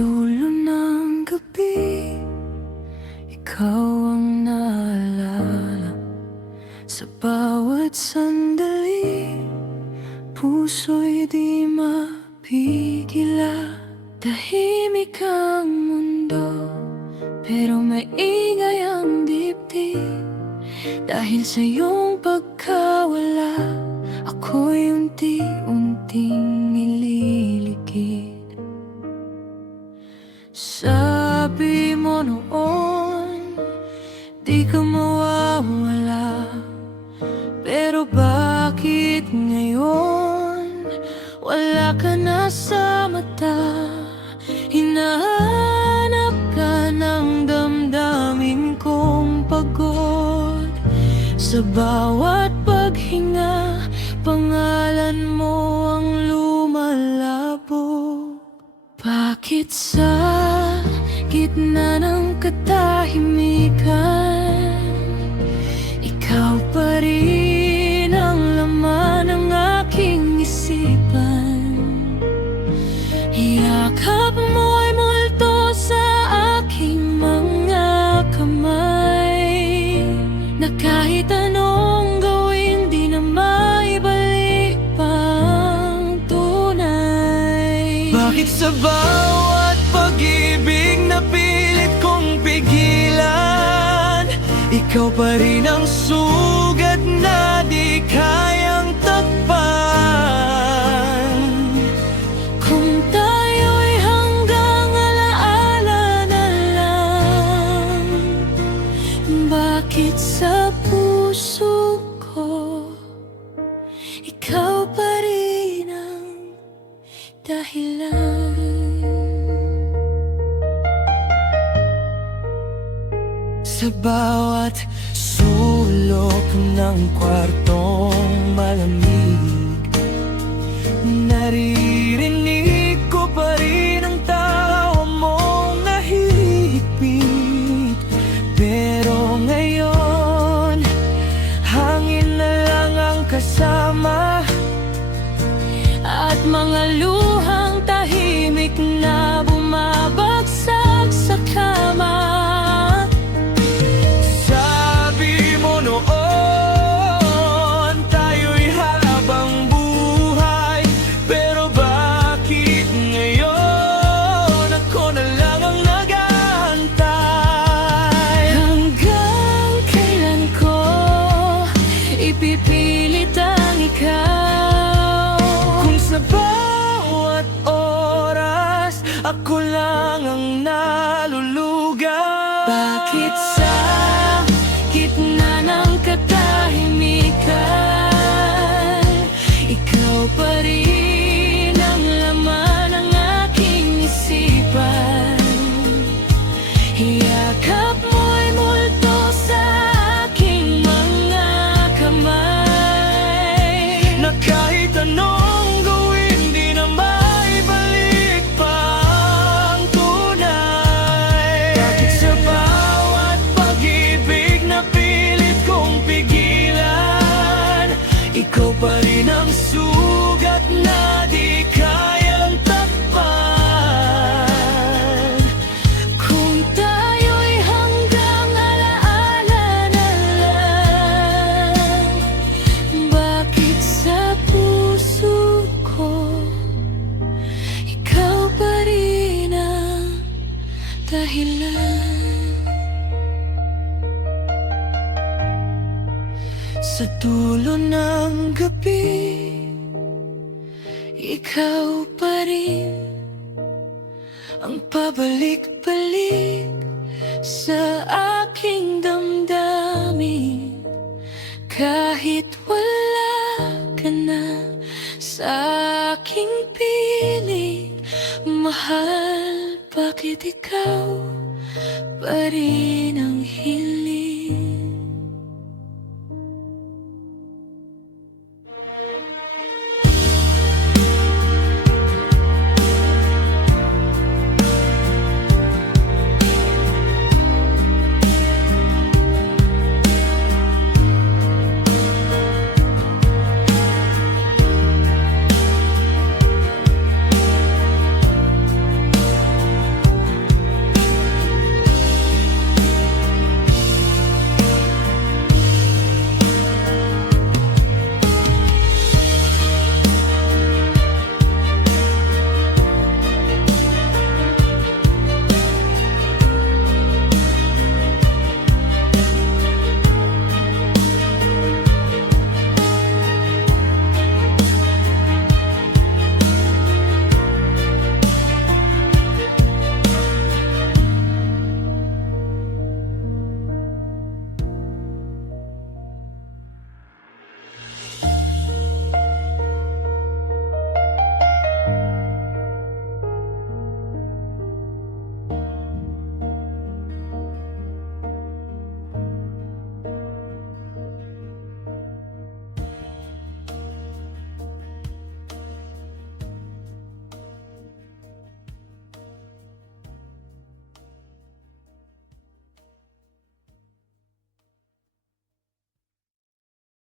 dulo ng gabi, ikaw ang naalala. Sa bawat sandali, puso'y di mapigila. Tahimik ang mundo, pero maingay ang dibdib. Dahil sa iyong pagkawala, ako'y unti-unting nililikid. Sabi mo noon, di ka mawawala. Pero bakit ngayon, wala ka na sa mata? Hinahanap ka ng damdamin kong pagod. Sa bawat paghinga, pangalan mo ang lumalabog. Bakit sa gitna ng katahimikan, ikaw pa rin ang laman ng aking isipan? Yakap mo'y multo sa aking mga kamay, na kahit anong gawin, di na maibalik pang tunay. Bakit sa bawat pag-ibig na pilit kong pigilan, ikaw pa rin ang sugat na di kayang takpan? Kung tayo'y hanggang alaala na lang, bakit sa puso ko ikaw pa rin ang dahilan? Sa bawat sulok ng kwartong malamig, naririnig ko pa rin ang tawa mong nahihigpit. Pero ngayon, hangin na lang ang kasama, at mga luhang tahimik na bumabagsak sa kama. Ipipilit ang ikaw. Kung sa bawat oras ako lang ang nalulugaw, bakit sa gitna ng katahimikan, ikaw pa rin ang laman ng aking isipan? Yakap mo'y multo sa aking mga kamay, na kahit anong gawin, di na maibalik pang tunay. Bakit sa bawat pag-ibig na pilit kong pigilan, ikaw pa rin ang sugat na di kayang takpan? Kung tayo'y hanggang alaala na lang, bakit sa puso ko ikaw pa rin ang dahilan? Sa dulo ng gabi, ikaw pa rin ang pabalik-balik sa aking damdamin. Kahit wala ka na sa aking piling, mahal, bakit ikaw pa rin ang hiling?